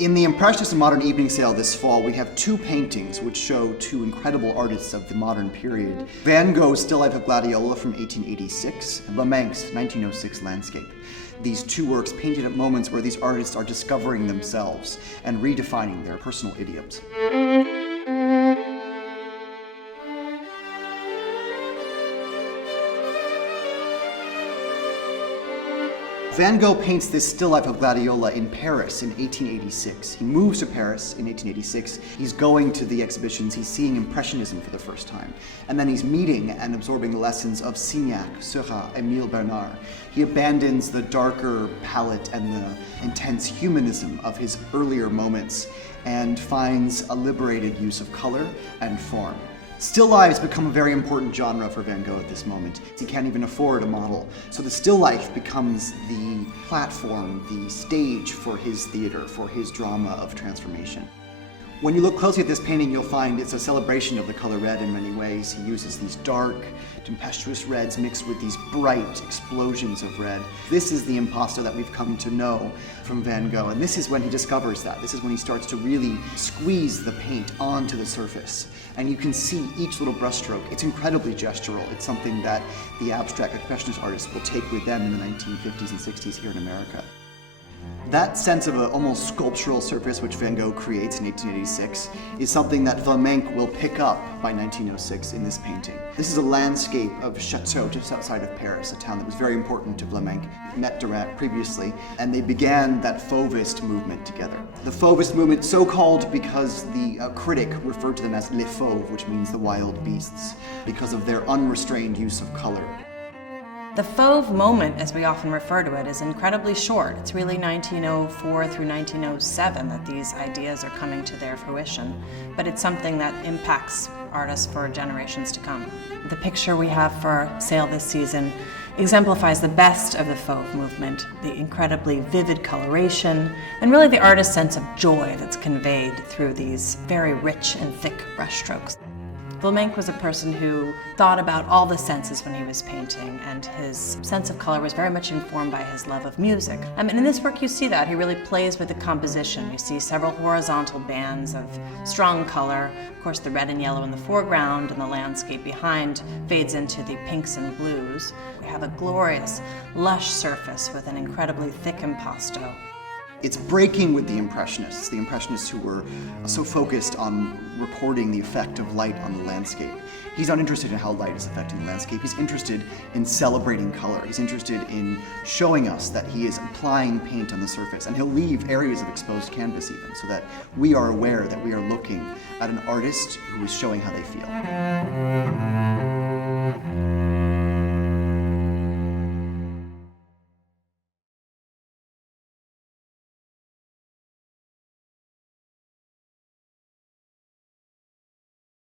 In the Impressionist and Modern Evening Sale this fall, we have two paintings which show two incredible artists of the modern period. Van Gogh's Still Life of Gladiola from 1886, and Vlaminck's 1906 Landscape. These two works painted at moments where these artists are discovering themselves and redefining their personal idioms. Van Gogh paints this Still Life of Gladiola in Paris in 1886. He moves to Paris in 1886. He's going to the exhibitions. He's seeing Impressionism for the first time. And then he's meeting and absorbing the lessons of Signac, Seurat, Émile Bernard. He abandons the darker palette and the intense humanism of his earlier moments and finds a liberated use of color and form. Still lifes become a very important genre for Van Gogh at this moment. He can't even afford a model. So the still life becomes the platform, the stage for his theater, for his drama of transformation. When you look closely at this painting, you'll find it's a celebration of the color red in many ways. He uses these dark, tempestuous reds mixed with these bright explosions of red. This is the imposter that we've come to know from Van Gogh, and this is when he discovers that. This is when he starts to really squeeze the paint onto the surface. And you can see each little brushstroke. It's incredibly gestural. It's something that the abstract expressionist artists will take with them in the 1950s and 60s here in America. That sense of an almost sculptural surface which Van Gogh creates in 1886 is something that Vlaminck will pick up by 1906 in this painting. This is a landscape of Château just outside of Paris, a town that was very important to Vlaminck. He met Durant previously, and they began that Fauvist movement together. The Fauvist movement, so called because the critic referred to them as les fauves, which means the wild beasts, because of their unrestrained use of color. The Fauve moment, as we often refer to it, is incredibly short. It's really 1904 through 1907 that these ideas are coming to their fruition, but it's something that impacts artists for generations to come. The picture we have for sale this season exemplifies the best of the Fauve movement, the incredibly vivid coloration, and really the artist's sense of joy that's conveyed through these very rich and thick brushstrokes. Vlaminck was a person who thought about all the senses when he was painting, and his sense of color was very much informed by his love of music. And in this work you see that. He really plays with the composition. You see several horizontal bands of strong color. Of course, the red and yellow in the foreground, and the landscape behind fades into the pinks and blues. We have a glorious, lush surface with an incredibly thick impasto. It's breaking with the Impressionists who were so focused on recording the effect of light on the landscape. He's not interested in how light is affecting the landscape. He's interested in celebrating color. He's interested in showing us that he is applying paint on the surface, and he'll leave areas of exposed canvas even, so that we are aware that we are looking at an artist who is showing how they feel.